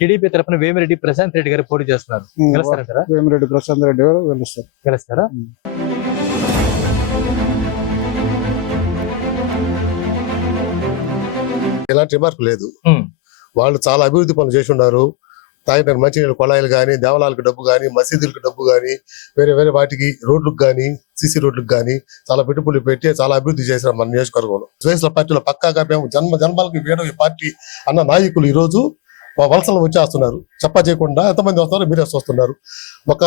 TDP తరఫున వేమిరెడ్డి ప్రశాంత్ రెడ్డి గారు పోటీ చేస్తున్నారు. గెలుస్తారంటారా వేమిరెడ్డి ప్రశాంత్ రెడ్డి గారు గెలుస్తారు. ఎలాంటి రిమార్క్ లేదు. వాళ్ళు చాలా అభివృద్ధి పనులు చేసి ఉన్నారు తాగిన మంచినీళ్ళ కొళాయిలు కానీ దేవాలయాలకు డబ్బు కానీ మసీదులకు డబ్బు కానీ వేరే వేరే వాటికి రోడ్లకు కానీ సిసి రోడ్లకు కానీ చాలా పెట్టుబడులు పెట్టి చాలా అభివృద్ధి చేశారు మన నియోజకవర్గంలో. స్వేస్ల పార్టీలో పక్కాగా మేము జన్మ జన్మలకి వేరే ఈ పార్టీ అన్న నాయకులు ఈ రోజు వలసలు వచ్చేస్తున్నారు. చెప్పా చేయకుండా ఎంతమంది వస్తారో మీరే వస్తున్నారు ఒక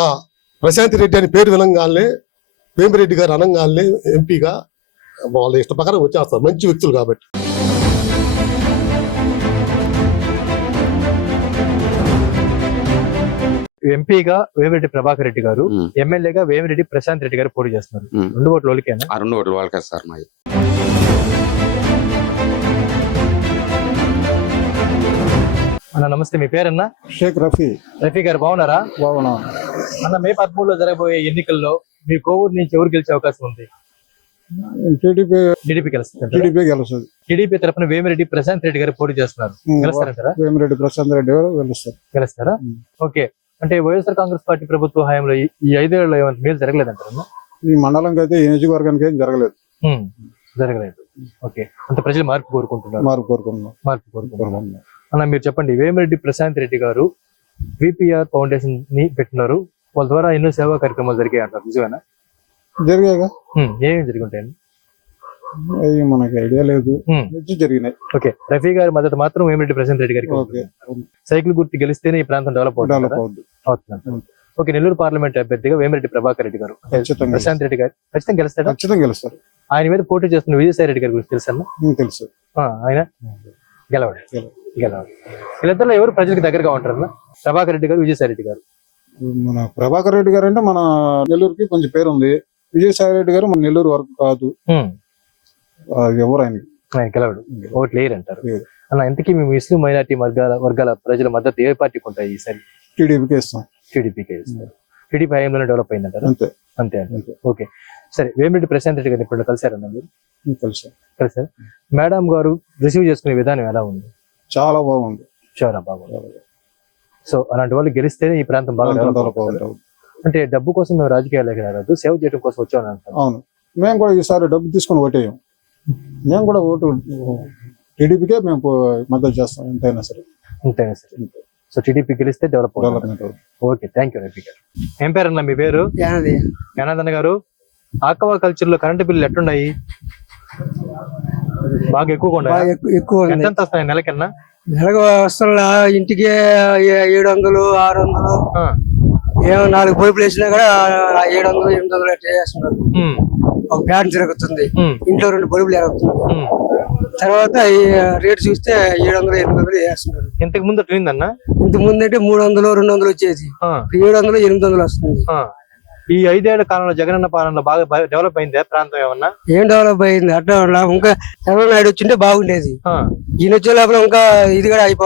ప్రశాంత్ రెడ్డి అని పేరు వినంగానే వేమిరెడ్డి గారు అనంగానే ఎంపీగా వాళ్ళ ఇష్ట ప్రకారం వచ్చేస్తారు. మంచి వ్యక్తులు కాబట్టి. ఎంపీగా వేమిరెడ్డి ప్రభాకర్ రెడ్డి గారు ఎమ్మెల్యేగా వేమిరెడ్డి ప్రశాంత్ రెడ్డి గారు పోటీ చేస్తున్నారు. రెండు ఓట్ల వాళ్ళకేనా ఆ రెండు ఓట్లు వాళ్ళకే సార్ మాది. అన్న నమస్తే మీ పేరన్నా? షేక్ రఫీ. రఫీ గారు బాగున్నారా? బాగున్నా. అన్న మే పదమూడులో జరగబోయే ఎన్నికల్లో మీ కోవూరు నుంచి ఎవరు గెలిచే అవకాశం ఉంది? టీడీపీ టీడీపీ గెలుస్తుంది టీడీపీ గెలుస్తుంది. టీడీపీ తరఫున వేమిరెడ్డి ప్రశాంత్ రెడ్డి గారు పోటీ చేస్తున్నారు. గెలుస్తారంటారా? వేమిరెడ్డి ప్రశాంత్ రెడ్డి గారు గెలుస్తారు. గెలుస్తారా. ఓకే. అంటే వైఎస్ఆర్ కాంగ్రెస్ పార్టీ ప్రభుత్వ హయాంలో ఈ- ఐదేళ్ళలో ఏమైనా మేలు జరగలేదంటారా ఈ మండలంకి అయితే ఈ నియోజకవర్గానికి ఏం జరగలేదు. జరగలేదు. ఓకే. అంత ప్రజలు మార్పు కోరుకుంటున్నారు. మార్పు కోరుకుంటున్నాం మార్పు కోరుకుంటున్నారు. అన్న మీరు చెప్పండి వేమిరెడ్డి ప్రశాంత్ రెడ్డి గారు విపిఆర్ ఫౌండేషన్ని పెట్టినారు. వాళ్ళ ద్వారా ఎన్నో సేవా కార్యక్రమాలు జరిగాయి అంటారు నిజమేనా? జరిగాయిగా? ఏమేమి జరిగి మనకి ఐడియా లేదు. జరిగినాయి. ఓకే రఫీ గారి మద్దతు మాత్రం వేమిరెడ్డి ప్రశాంత్ రెడ్డి గారికి. సైకిల్ గుర్తు గెలిస్తేనే ఈ ప్రాంతం డెవలప్ అవుతుంది. ఓకే నెల్లూరు పార్లమెంట్ అభ్యర్థిగా వేమిరెడ్డి ప్రభాకర్ రెడ్డి గారు ప్రశాంత్ రెడ్డి గారు ఖచ్చితంగా గెలుస్తాడా? ఖచ్చితంగా గెలుస్తారు. ఆయన మీద పోటీ చేస్తున్న విజయసాయి రెడ్డి గారి గురించి తెలుసా తెలుసు. ఆయన? గెలవడు గెలవడు. వీళ్ళిద్దరిలో ఎవరు ప్రజలకు దగ్గరగా ఉంటారన్న? ప్రభాకర్ రెడ్డి గారు విజయసాయి రెడ్డి గారు. మన ప్రభాకర్ రెడ్డి గారు అంటే మన నెల్లూరుకి కొంచెం పేరు ఉంది. విజయసాయి రెడ్డి గారు మన నెల్లూరు వరకు కాదు. ఎవరు ఆయన గెలవడు. ఓట్లు లేరు అంటారు. అన్న ఇంతకీ మేము ముస్లిం మైనార్టీ వర్గాల వర్గాల ప్రజల మద్దతు ఏ పార్టీకి ఉంటాయి ఈసారి? టీడీపీకి ఇస్తాం. టీడీపీకి ఇస్తారు. టీడీపీ హయాంలోనే డెవలప్ అయిందంటారు? అంతే. అంతే అంతే. ఓకే. సరే వేమిరెడ్డి ప్రశాంత్ రెడ్డి గారిని ఇప్పుడు కలిసారన్న మీరు? కలిసారు మేడం గారు రిసీవ్ చేసుకునే విధానం ఎలా ఉంది? చాలా బాగుంది. చాలా బాగుంది. సో అలాంటి వాళ్ళు గెలిస్తేనే ఈ ప్రాంతం బాగా అంటే డబ్బు కోసం మేము రాజకీయాలకు రాదు సేవ చేయడం కోసం వచ్చామని అంటారు. అవును. మేము కూడా ఈసారి డబ్బు తీసుకొని ఓటేయం. మేము కూడా ఓటు టీడీపీకే మేము మద్దతు చేస్తాం ఎంతైనా సరే. అంతేనా సరే. సో టీడీపీ గెలిస్తే develop okay thank you Rafi garu. ఏం పేరన్నా మీ పేరు? యానది. జనార్దన్ గారు. ఆక్వా కల్చర్లో కరెంటు బిల్లు ఎట్లున్నాయి? బాగా ఎక్కువ ఉంది ఎంత వస్తాయి నెలకన్నా నెలకు వస్తున్నా ఇంటికి ఏడు వందలు ఆరు వందలు ఏమో నాలుగు పైపులు వేసినా కూడా ఏడు వందలు ఎనిమిది వందలు అట్లా చేస్తున్నారు ఉమ్, ఒక ఫ్యాన్ తిరుగుతుంది. ఉమ్, ఇంట్లో రెండు బల్బులు ఎరుగుతుంది ఉమ్. తర్వాత రేటు చూస్తే ఏడు వందలు ఎనిమిది వందలు వేస్తున్నారు. ఇంతకు ముందు ఎట్లుందన్నా ఇంత ముందు అంటే మూడు వందలు రెండు వందలు వచ్చేది. ఏడు వందలు ఎనిమిది వందలు వస్తుంది. ఈ ఐదేళ్ళ కాలంలో జగనన్న పాలనలో బాగా డెవలప్ అయిందే ప్రాంతం ఏమన్నా? ఏం డెవలప్ అయింది? అట్లా. ఇంకా చంద్రబాబు నాయుడు వచ్చింటే బాగుండేది. ఈయన వచ్చే లోపల ఇంకా ఇది కూడా అయిపో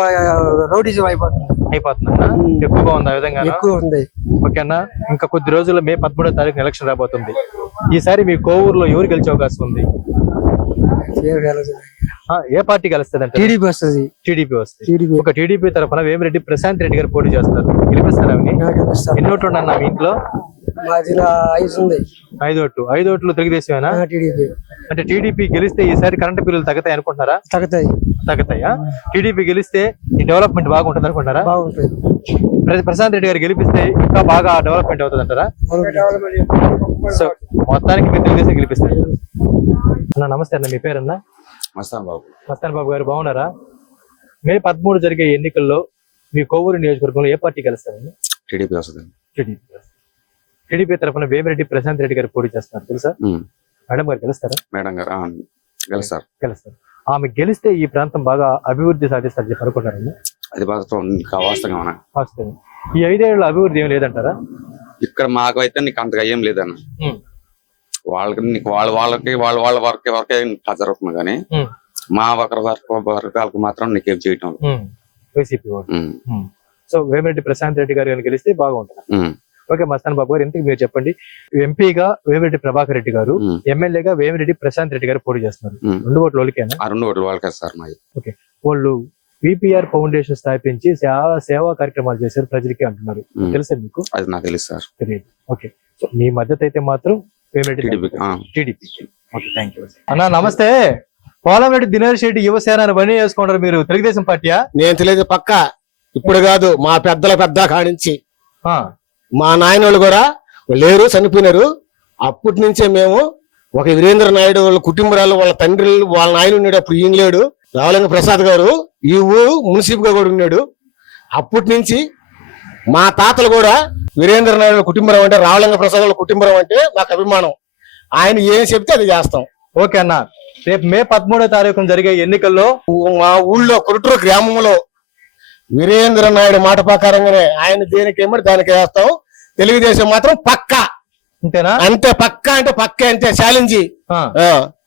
రౌడీజం అయిపోతుంది. అయిపోతుందన్నా? ఎక్కువగా ఉంది ఆ విధంగా ఎక్కువ ఉంది. ఓకేనా? ఇంకా కొద్ది రోజుల్లో మే పదమూడో తారీఖు ఎలక్షన్ రాబోతుంది. ఈసారి మీ కోవూరులో ఎవరు గెలిచే అవకాశం ఉంది? ఆ, ఏ పార్టీ గెలుస్తుంది టీడీపీ వస్తుంది. టీడీపీ వస్తుంది. ఒక టీడీపీ తరఫున వేమిరెడ్డి ప్రశాంత్ రెడ్డి గారు పోటీ చేస్తారు. గెలిపిస్తారు ఎన్ని ఓట్లు ఉన్నా మీ ఇంట్లో? మాది నా ఐదు ఉంది. ఐదు ఓట్లు. ఐదు ఓట్లు తెలుగుదేశమేనా? టీడీపీ. అంటే టీడీపీ గెలిస్తే ఈసారి కరెంటు బిల్లులు తగ్గుతాయి అనుకుంటున్నారా? తగ్గుతాయి. తగ్గుతాయా? టీడీపీ గెలిస్తే ఈ డెవలప్మెంట్ బాగుంటుంది అనుకుంటారా బాగుంటుంది. ప్ర- ప్రశాంత్ రెడ్డి గారు గెలిపిస్తే ఇంకా బాగా డెవలప్మెంట్ అవుతుంది. అంటారా సో మొత్తానికి మీరు తెలుగుదేశం గెలిపిస్తారు. అన్న నమస్తే అన్న మీ పేరన్నా? మస్తాన్ బాబు. మస్తాన్ బాబు గారు బాగున్నారా? మే పదమూడు జరిగే ఎన్నికల్లో మీ కోవూరు నియోజకవర్గంలో ఏ పార్టీ గెలుస్తారండి టీడీపీ వస్తుంది టీడీపీ టీడీపీ తరఫున వేమిరెడ్డి ప్రశాంత్ రెడ్డి గారు పోటీ చేస్తున్నారు. తెలుసా. మేడం గారు గెలుస్తారా? మేడం గారు గెలుస్తారు. గెలుస్తారు. ఆమె గెలిస్తే ఈ ప్రాంతం బాగా అభివృద్ధి సాధిస్తారు చెప్పి అనుకుంటారండి అది వాస్తవం. ఈ ఐదేళ్ళ అభివృద్ధి ఏం లేదంటారా? ఇక్కడ మాకు అయితే నీకు అంతగా ఏం లేదన్న. వాళ్ళకి నీకు వాళ్ళ వాళ్ళకి వాళ్ళ వాళ్ళ వర్క్ వరకే జరుగుతుంది కానీ. మా ఒకరి వర్క్ వర్గాలకు మాత్రం నీకేం చేయటం. వైసీపీ. సో వేమిరెడ్డి ప్రశాంత్ రెడ్డి గారు గెలిస్తే బాగుంటుంది. ఓకే మస్తాన్ బాబు గారు ఇంతకు మీరు చెప్పండి. ఎంపీగా వేమిరెడ్డి ప్రభాకర్ రెడ్డి గారు. ఎమ్మెల్యేగా వేమిరెడ్డి ప్రశాంత్ రెడ్డి గారు పోటీ చేస్తున్నారు. రెండు ఓట్లు వాళ్ళకేనా ఆ రెండు ఓట్లు వాళ్ళకే సార్ మాది. వాళ్ళు విపిఆర్ ఫౌండేషన్ స్థాపించి సేవా సేవా కార్యక్రమాలు చేశారు ప్రజలకి అంటున్నారు. తెలుసా మీకు? అది నాకు తెలుసు సార్. తెలియదు. ఓకే సో మీ మద్దతు అయితే మాత్రం టీడీపీ ఓకే థ్యాంక్ యూ అన్న నమస్తే. పోలంరెడ్డి దినేష్ రెడ్డి యువసేన బండి చేసుకుంటారు మీరు. తెలుగుదేశం పార్టీయా? నేను తెలియదు పక్క. ఇప్పుడు కాదు మా పెద్దల పెద్ద కానించి ఆ, మా నాయనోళ్ళు కూడా లేరు చనిపోయినారు. అప్పటి నుంచే మేము ఒక వీరేంద్ర నాయుడు వాళ్ళ కుటుంబరాలు వాళ్ళ తండ్రి వాళ్ళ నాయన ఉన్నాడు అప్పుడు ఈయన లేడు. రావలింగ ప్రసాద్ గారు ఈ ఊరు మున్సిపల్గా కూడా ఉన్నాడు. అప్పటి నుంచి మా తాతలు కూడా వీరేంద్ర నాయుడు కుటుంబరం అంటే రావలింగ ప్రసాద్ వాళ్ళ కుటుంబరం అంటే మాకు అభిమానం. ఆయన ఏం చెప్తే అది చేస్తాం. ఓకే అన్న. రేపు మే పదమూడో తారీఖున జరిగే ఎన్నికల్లో మా ఊళ్ళో కొరుటూరు గ్రామంలో వీరేంద్ర నాయుడు మాట ప్రకారంగానే ఆయన దేనికి ఏమో దానికి వేస్తాం. తెలుగుదేశం మాత్రం పక్కా. అంతేనా అంతే పక్కా అంటే పక్కా అంతే ఛాలెంజ్.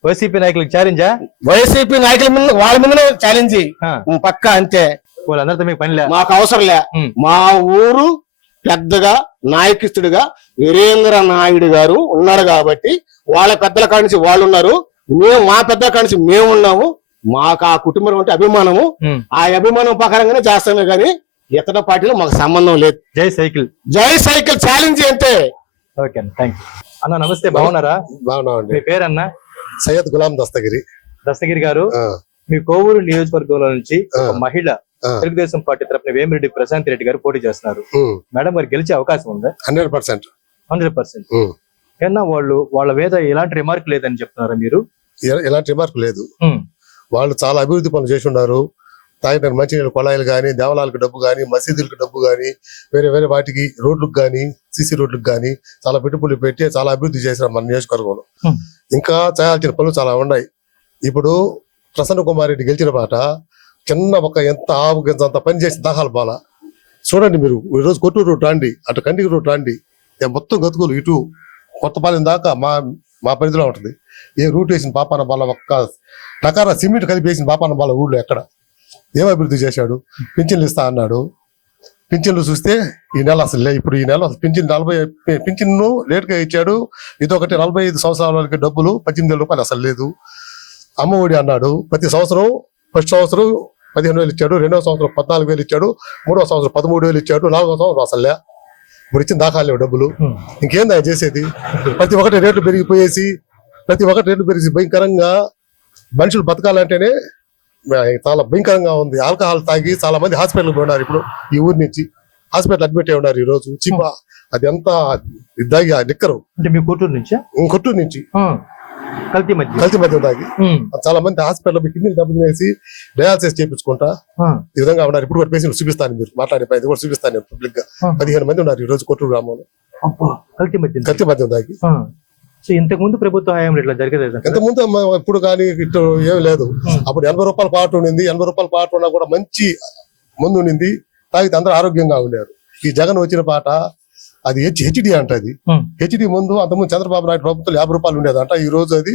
వైసీపీ నాయకులకు ఛాలెంజా? వైసీపీ నాయకుల మీద వాళ్ళ మీదనే ఛాలెంజ్. పక్కా అంతే. వాళ్ళందరితో మీకు పనిలే. మాకు అవసరం లే. ఉమ్. మా ఊరు పెద్దగా నాయకిస్తుడిగా వీరేంద్ర నాయుడు గారు ఉన్నాడు కాబట్టి వాళ్ళ పెద్దల కాడి నుంచి వాళ్ళు ఉన్నారు. మేము మా పెద్దల కాడి నుంచి మేము ఉన్నాము. మాకు ఆ కుటుంబం అంటే అభిమానము. ఆ అభిమానం ప్రకారంగానే చేస్తామే కానీ ఇతర పార్టీలో మాకు సంబంధం లేదు. జై సైకిల్. జై సైకిల్ ఛాలెంజ్ అంతే ఓకే అన్న థ్యాంక్ యూ అన్న నమస్తే బాగున్నారా? బాగున్నామండి. మీ పేరన్న? సయ్యద్ గులాం దస్తగిరి. దస్తగిరి గారు మీ కోవూరు నియోజకవర్గంలో నుంచి. మహిళ. తెలుగుదేశం పార్టీ తరపున వేమిరెడ్డి ప్రశాంత్ రెడ్డి గారు పోటీ చేస్తున్నారు. మేడం గారు గెలిచే అవకాశం ఉందా? Hundred percent. Hundred percent. ఏమన్నా వాళ్ళు వాళ్ళ మీద ఎలాంటి రిమార్క్ లేదని చెప్తున్నారా మీరు? ఎలాంటి రిమార్క్ లేదు. వాళ్ళు చాలా అభివృద్ధి పనులు చేసి ఉన్నారు. తాగిన మంచినీళ్ళ కొళాయిలు కానీ దేవాలయాలకు డబ్బు కానీ మసీదులకు డబ్బు కానీ వేరే వేరే వాటికి రోడ్లకు కానీ సిసి రోడ్లకు కానీ చాలా పెట్టుబడులు పెట్టి చాలా అభివృద్ధి చేశారు మన నియోజకవర్గంలో. ఇంకా చేయాల్సిన పనులు చాలా ఉన్నాయి. ఇప్పుడు ప్రసన్న కుమార్ రెడ్డి గెలిచిన పాట చిన్న ఒక ఎంత ఆవు గింజ అంత పని చేసి దాఖలు బాల చూడండి మీరు ఈ రోజు కొట్టూరు రోడ్ రాండి అటు కండికి రోడ్ రాండి మొత్తం గతుకులు ఇటు కొత్తపాలెం దాకా మా మా పరిధిలో ఉంటుంది. ఏ రూట్ వేసిన పాపాన బాల ఒక్క టకారా సిమెంట్ కలిపి వేసిన పాపాన బాల ఊళ్ళో ఎక్కడ? ఏం అభివృద్ధి చేశాడు? పింఛన్లు ఇస్తా అన్నాడు. పింఛన్లు చూస్తే ఈ నెల అసలు లే ఇప్పుడు ఈ నెల అసలు పింఛన్ నలభై పింఛన్ను లేట్గా ఇచ్చాడు. ఇదొకటి నలభై ఐదు సంవత్సరాల వాళ్ళకి డబ్బులు పద్దెనిమిది వేల రూపాయలు అసలు లేదు. అమ్మ ఒడి అన్నాడు. ప్రతి సంవత్సరం ఫస్ట్ సంవత్సరం పదిహేను వేలు ఇచ్చాడు రెండో సంవత్సరం పద్నాలుగు వేలు ఇచ్చాడు మూడో సంవత్సరం పదమూడు వేలు ఇచ్చాడు నాలుగో సంవత్సరం అసలు లే. ఇప్పుడు ఇచ్చిన దాఖలు లేవు డబ్బులు. ఇంకేంది ఆయన చేసేది? ప్రతి ఒక్కటి రేట్లు పెరిగిపోయేసి ప్రతి ఒక్కటి రేట్లు పెరిగి భయంకరంగా మనుషులు బతకాలంటేనే చాలా భయంకరంగా ఉంది. ఆల్కహాల్ తాగి చాలా మంది హాస్పిటల్ ఉన్నారు ఇప్పుడు ఈ ఊరి నుంచి. హాస్పిటల్ అడ్మిట్ అయి ఉన్నారు ఈ రోజు చీప అది ఎంత ఇద్దాగి ఆ నిక్కరు. అంటే మీ కూతురు నుంచా? కొట్టూరు నుంచి. కల్తీ మధ్య. కల్తీ మధ్య ఉమ్, చాలా మంది హాస్పిటల్ కిడ్నీ డబ్బులు వేసి డయాలసిస్ చేయించుకుంటా ఈ విధంగా ఉన్నారు. ఇప్పుడు కూడా పేషెంట్ చూపిస్తాను మీరు. మాట్లాడే పై కూడా చూపిస్తాను పబ్లిక్గా. పదిహేను మంది ఉన్నారు ఈ రోజు కొట్టూరు గ్రామంలో కల్తీ మధ్య. కల్తీ మధ్య తాగి ఉమ్. సో ఇంతకు ముందు ప్రభుత్వ హయాంలో ఇట్లా జరగలేదు ఎంత ముందు ఇప్పుడు కానీ ఇటు ఏం లేదు. అప్పుడు ఎనభై రూపాయల పాట ఉండింది. ఎనభై రూపాయల పాట ఉన్నా కూడా మంచి ముందు ఉండింది. తాగితే అందరూ ఆరోగ్యంగా ఉండేవారు. ఈ జగన్ వచ్చిన పాట అది హెచ్ హెచ్డి అంట అది. Hmm. హెచ్డి ముందు అంతకుముందు చంద్రబాబు నాయుడు ప్రభుత్వం యాభై రూపాయలు ఉండేదంట. ఈ రోజు అది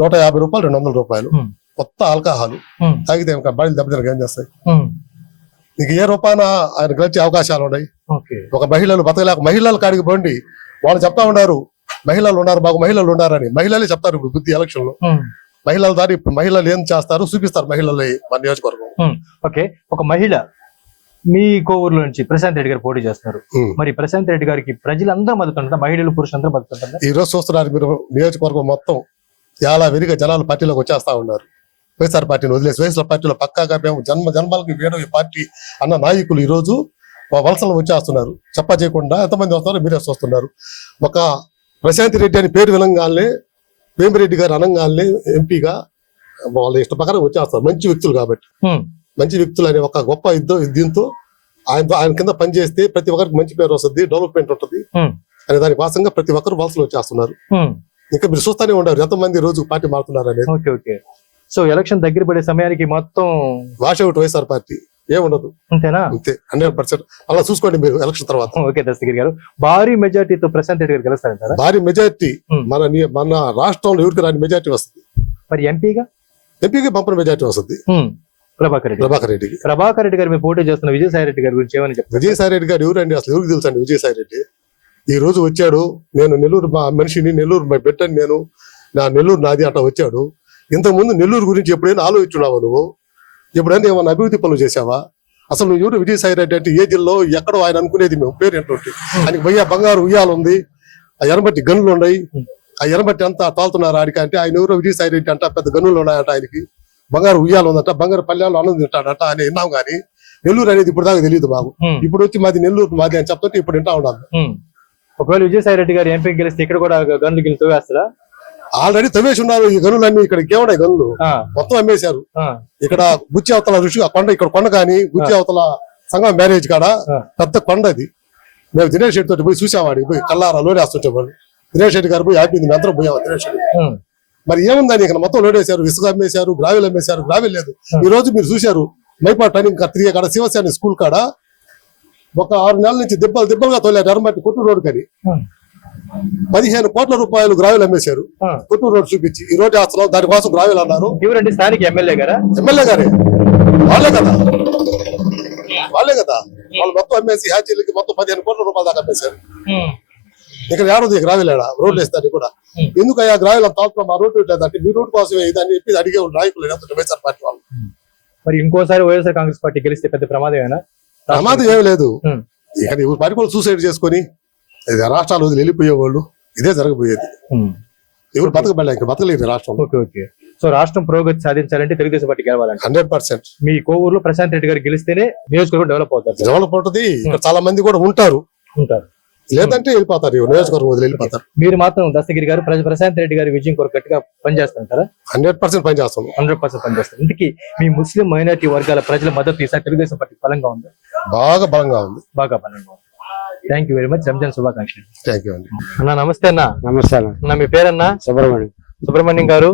నూట యాభై రూపాయలు రెండు వందల రూపాయలు. కొత్త ఆల్కహాల్. తాగితే బాడీలు దెబ్బతినక ఏం చేస్తాయి? నీకు ఏ రూపాయన ఆయన గెలిచే అవకాశాలు ఉన్నాయి? ఒక మహిళలు బతకలేక మహిళల కాడికి పోండి. వాళ్ళు చెప్తా ఉన్నారు మహిళలు ఉన్నారు మాకు మహిళలు ఉన్నారని మహిళలే చెప్తారు ఇప్పుడు బుద్ధి ఎలక్షన్లో మహిళల దారి మహిళలు ఏం చేస్తారు? చూపిస్తారు మహిళలు మన నియోజకవర్గం. ఓకే. ఒక మహిళ మీ కోవూరులో నుంచి ప్రశాంత్ రెడ్డి గారు పోటీ చేస్తున్నారు. మరి ప్రశాంత్ రెడ్డి గారికి ప్రజలందరూ మద్దతుంటారా మహిళలు పురుషులందరూ మద్దతుంటారా ఈ రోజు చూస్తున్నారు మీరు నియోజకవర్గం మొత్తం. చాలా వెరిగా జనాలు పార్టీలోకి వచ్చేస్తా ఉన్నారు. వైఎస్ఆర్ పార్టీని వదిలేసి వైఎస్ఆర్ పార్టీలో పక్కాగా మేము జన్మ జన్మలకి వేయడం ఈ పార్టీ అన్న నాయకులు ఈ రోజు వలసలు వచ్చేస్తున్నారు. చెప్పా చేయకుండా ఎంతమంది వస్తారో మీరే చూస్తున్నారు. ఒక ప్రశాంత్ రెడ్డి అని పేరు వినంగానే వేమిరెడ్డి గారు అనంగానే ఎంపీగా వాళ్ళ ఇష్ట ప్రకారం వచ్చేస్తారు. మంచి వ్యక్తులు కాబట్టి. మంచి వ్యక్తులు అనే ఒక గొప్ప యుద్ధం దీంతో ఆయన ఆయన కింద పనిచేస్తే ప్రతి ఒక్కరికి మంచి పేరు వస్తుంది డెవలప్మెంట్ ఉంటుంది. అనే దాని భాగంగా ప్రతి ఒక్కరు వలసలు వచ్చేస్తున్నారు. ఇంకా మీరు చూస్తానే ఉండరు ఎంతమంది రోజు పార్టీ మారుతున్నారు అనేది. సో ఎలక్షన్ దగ్గర పడే సమయానికి మొత్తం వాష్ అవుట్ వైఎస్ఆర్ పార్టీ. ఏముండదు. అంతేనా? అంతే హండ్రెడ్ పర్సెంట్. అలా చూసుకోండి మీరు ఎలక్షన్ తర్వాత. ఓకే దస్తగిరి గారు. భారీ మెజార్టీతో ప్రశాంత్ రెడ్డి గారు గెలుస్తారంటారా? భారీ మెజార్టీ. మన మన రాష్ట్రంలో ఎవరికి రాని మెజార్టీ వస్తుంది? మరి ఎంపీగా? ఎంపీకి పంపిన మెజార్టీ వస్తుంది. ప్రభాకర్ రెడ్డి. ప్రభాకర్ రెడ్డికి. ప్రభాకర్ రెడ్డి గారు మీరు పోటీ చేస్తున్న విజయసాయి రెడ్డి గారి గురించి ఏమని చెప్తారు? విజయసాయి రెడ్డి గారు ఎవరండి అసలు? ఎవరికి తెలుసు అండి విజయసాయి రెడ్డి? ఈ రోజు వచ్చాడు నేను నెల్లూరు మా మనిషిని నెల్లూరు మా బిడ్డని నేను నా నెల్లూరు నాది అట్లా వచ్చాడు. ఇంతకు ముందు నెల్లూరు గురించి ఎప్పుడైనా ఆలోచించున్నావు నువ్వు? ఎప్పుడైనా ఏమైనా అభివృద్ధి పనులు చేసావా అసలు నువ్వు ఎవరు విజయసాయి రెడ్డి అంటే ఏ జిల్లాలో ఎక్కడో ఆయన అనుకునేది మేము. పేరు ఏంటంటే? ఆయనకి భయ్య బంగారు ఉయ్యాలు ఉంది. ఆ ఎనబట్టి గనులు ఉన్నాయి. ఆ ఎనబట్టి అంతా తాలుతున్నారు ఆడికి అంటే ఆయన ఎవరో విజయసాయి రెడ్డి అంట పెద్ద గనులు ఉన్నాయంట ఆయనకి. బంగారు ఉయ్యాలు ఉందంట బంగారు పల్లెలు అన్నం తింటాడంట అని విన్నాం కానీ నెల్లూరు అనేది ఇప్పుడు దాకా తెలియదు మాకు. ఉమ్, ఇప్పుడు వచ్చి మాది నెల్లూరు మాది అని చెప్తుంటే ఇప్పుడు వింటా ఉన్నాను. ఒకవేళ విజయసాయి రెడ్డి గారు ఎంపీ గెలిస్తే ఇక్కడ కూడా గన్లు గిల్లు తవ్వేస్తారా ఆల్రెడీ తవ్వేసి ఉన్నారు ఈ గనులన్నీ. ఇక్కడ కేవడాయి గనులు? మొత్తం అమ్మేశారు. ఇక్కడ గుచ్చి అవతల ఋషి కొండ ఇక్కడ కొండ కానీ గుచ్చి అవతల సంగం మ్యారేజ్ కాడ. పెద్ద కొండ అది. మేము దినేష్ రెడ్డి తోటి పోయి చూసావాడి పోయి కల్లారా లోడేస్తుంటే వాళ్ళు. దినేష్ రెడ్డి గారు పోయి ఆపింది మేము అందరం పోయాము దినేష్ రెడ్డి మరి ఏముందని ఇక్కడ మొత్తం లోడేశారు ఇసుక అమ్మేశారు గ్రావెల్ అమ్మేశారు గ్రావెల్ లేదు. ఈ రోజు మీరు చూశారు మైపా టర్నింగ్ తిరిగే కాడ శివసేన స్కూల్ కాడ ఒక ఆరు నెలల నుంచి దెబ్బలు దెబ్బలుగా తోలారు ఎర్రమట్టి కొట్టు రోడ్డు కని. పదిహేను కోట్ల రూపాయలు గ్రావెల్ అమ్మేశారు. కొట్టు రోడ్డు చూపించి. ఈ రోజు అసలు దానికోసం గ్రావెల్ అన్నారు. ఎవరండి స్థానిక ఎమ్మెల్యే గారా? ఎమ్మెల్యే గారే. వాళ్ళే కదా. వాళ్ళే కదా. వాళ్ళు మొత్తం అమ్మేసి హ్యాచీలకి మొత్తం పదిహేను కోట్ల రూపాయలు దాకా అమ్మేశారు. ఇక్కడ ఏడాది గ్రావెల్ ఏడా? రోడ్లు వేస్తాను కూడా. ఎందుకు అయ్యా గ్రావెల్ అంత అవసరం? మా రోడ్డు లేదంటే మీ రోడ్డు కోసమే ఇదని చెప్పి అడిగే నాయకులు వైఎస్ఆర్ పార్టీ వాళ్ళు. మరి ఇంకోసారి వైఎస్ఆర్ కాంగ్రెస్ పార్టీ గెలిస్తే పెద్ద ప్రమాదమేనా ప్రమాదం ఏమీ లేదు. ఇక్కడ ఎవరు కూడా సూసైడ్ చేసుకొని రాష్ట్రాలు వదిలి వెళ్ళిపోయేవాళ్ళు ఇదే జరగబోయేది. ఎవరు బతకబడలే ఇక్కడ బతకలేదు రాష్ట్రం ఓకే ఓకే. సో రాష్ట్రం పురోగతి సాధించాలంటే తెలుగుదేశం పార్టీ గెలవాలంటే. Hundred percent. మీ కోవూరులో ప్రశాంత్ రెడ్డి గారు గెలిస్తేనే నియోజకవర్గం డెవలప్ అవుతారు. సార్. డెవలప్ ఉంటుంది ఇక్కడ చాలా మంది కూడా ఉంటారు. ఉంటారు. లేదంటే వెళ్ళిపోతారు నియోజకవర్గం వదిలి వెళ్ళిపోతారు. మీరు మాత్రం దస్తగిరి గారు ప్రజ- ప్రశాంత్ రెడ్డి గారి విజయం కొరకు గట్టిగా పనిచేస్తుంటారా హండ్రెడ్ పర్సెంట్ పని చేస్తాం హండ్రెడ్ పర్సెంట్ పనిచేస్తారు. ఇందుకే మీ ముస్లిం మైనారిటీ వర్గాల ప్రజల మద్దతు ఈసారి తెలుగుదేశం పార్టీ బలంగా ఉంది? బాగా బలంగా ఉంది. బాగా బలంగా ఉంది. Thank you very much Ramzan శుభాకాంక్షలు. థ్యాంక్ యూ అండి అన్న నమస్తే అన్న. నమస్తే అన్న. మీ పేరన్నా? సుబ్రహ్మణ్యం. సుబ్రహ్మణ్యం గారు.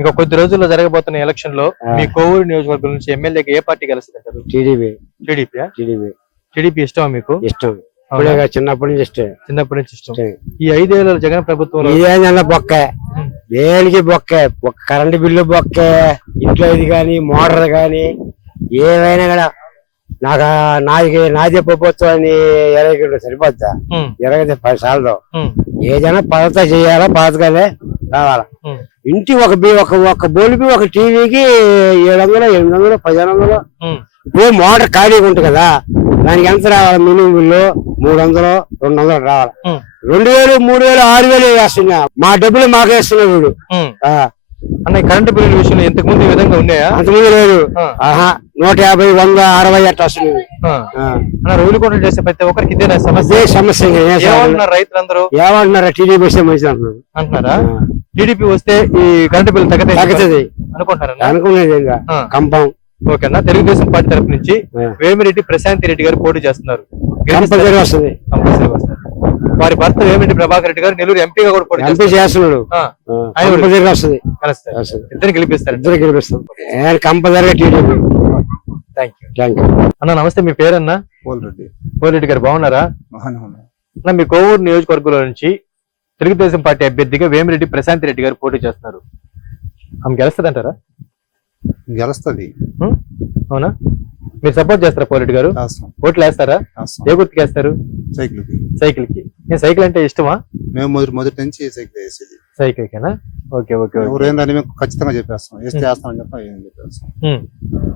ఇంకా కొద్ది రోజుల్లో జరగబోతున్న ఎలక్షన్లో. మీ కోవూరు నియోజకవర్గం నుంచి ఎమ్మెల్యేకి ఏ పార్టీ గెలుస్తుంటారు టీడీపీ. TDP TDP. టీడీపీ ఇష్టమా మీకు? ఇష్టం. చిన్నప్పటి నుంచి ఇష్టం. చిన్నప్పటి నుంచి ఇష్టం. ఈ ఐదేళ్ళ జగన్ ప్రభుత్వంలో ఇదేనల్ల బొక్కే. దేనికి బొక్కే? బొక్క కరెంటు బిల్లు బొక్కే. ఇంట్లో ఇది కానీ మోటార్ కానీ ఏమైనా కూడా నాకు నాది నాదే ప్రభుత్వం అని ఎరగ సరిపోద్దా? ఉమ్, ఎరగతే పది సార్లు. ఏదైనా పథకం చేయాలా పథకాలే రావాలా? ఇంటి ఒక బి- ఒక ఒక బోల్బి ఒక టీవీకి ఏడు వందలు ఎనిమిది వందలు పదిహేను వందలు ఇప్పుడు మోటార్ ఖాళీగా ఉంటుంది కదా దానికి ఎంత రావాలి? మినిమం బిల్లు మూడు వందలు రెండు వందలు రావాలి రెండు వేలు మూడు వేలు ఆరు వేలు వేస్తున్నా. మా డబ్బులు మాకే ఇస్తున్నాడు వీడు అన్న ఈ కరెంటు బిల్లుల విషయంలో ఇంతకు ముందు ఈ విధంగా ఉన్నాయా? అంతకుముందు లేదు. ఆహా నూట యాభై వంద అరవై అట్లా వస్తుంది అన్న రోజులు కూడా చేసే ప్రతి ఒక్కరికి ఇదేనా సమస్య. సమస్య? ఏమంటున్నారు రైతులందరూ? ఏమంటున్నారా? టీడీపీ వస్తే మంచిది అంటున్నారు. అంటున్నారా? టీడీపీ వస్తే ఈ కరెంటు బిల్లు తగ్గదే తగ్గుతుంది. అనుకుంటారన్నా అనుకునేది. కంపం. ఓకేనా తెలుగుదేశం పార్టీ తరపు నుంచి. వేమిరెడ్డి ప్రశాంత్ రెడ్డి గారు పోటీ చేస్తున్నారు. కంపల్సరీ వస్తుంది. కంపల్సరీ వస్తారు వారి భర్త వేమిరెడ్డి ప్రభాకర్ రెడ్డి గారు? నెల్లూరు ఎంపీగా కూడా ఎంపీ చేస్తున్నాడు. ఆ, ఆ, ఆయన కూడా కంపల్సరీ వస్తుంది. ఇద్దరు గెలిపిస్తారు. ఇద్దరు గెలిపిస్తాం. ఏ కంపల్సరీగా TDP. Thank you thank you అన్న నమస్తే. మీ పేరన్నా? పోలరెడ్డి కోరెడ్డి గారు బాగున్నారా? అన్న మీ కోవూరు నియోజకవర్గంలో నుంచి తెలుగుదేశం పార్టీ అభ్యర్థిగా వేమిరెడ్డి ప్రశాంత్ రెడ్డి గారు పోటీ చేస్తున్నారు. ఆమె గెలుస్తుందంటారా? గెలుస్తుంది. హ్మ్? అవునా? మీరు సపోర్ట్ చేస్తారా పోరెడ్డి గారు? ఓట్లు వేస్తారా ఏ గుర్తుకి వేస్తారు సైకిల్కి. సైకిల్కి నేను సైకిల్ అంటే ఇష్టమా? మేము మొదటి మొదటి నుంచి సైకిల్ వేసేది. సైకిల్ కేనా ఓకే ఓకే. ఏందని మేము ఖచ్చితంగా చెప్పేస్తాం. వేస్తే వేస్తామని చెప్పి చెప్పేస్తాం.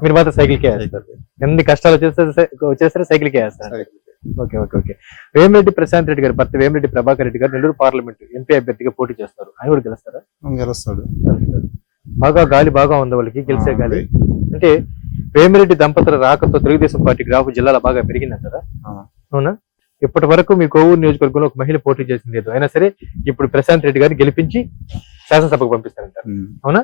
మీరు మాత్రం సైకిల్. కే వేస్తారు. ఎన్ని కష్టాలు వచ్చేస్తే వచ్చేసరే సైకిల్ కే వేస్తారు. Cycle okay okay okay. Vemireddy Prashant Reddy garu భర్త వేమిరెడ్డి ప్రభాకర్ రెడ్డి గారు నెల్లూరు పార్లమెంట్ ఎంపీ అభ్యర్థిగా పోటీ చేస్తారు. ఆయన కూడా గెలుస్తారా? గెలుస్తాడు. బాగా గాలి బాగా ఉంది వాళ్ళకి గెలిచే గాలి. అంటే వేమిరెడ్డి దంపతుల రాకతో తెలుగుదేశం పార్టీ గ్రాఫ్ జిల్లాలో బాగా పెరిగిందంటారా. అవునా ఇప్పటి వరకు మీ కోవూరు నియోజకవర్గంలో ఒక మహిళ పోటీ చేసింది లేదు అయినా సరే ఇప్పుడు ప్రశాంత్ రెడ్డి గారిని గెలిపించి శాసనసభకు పంపిస్తారంటారు. అవునా.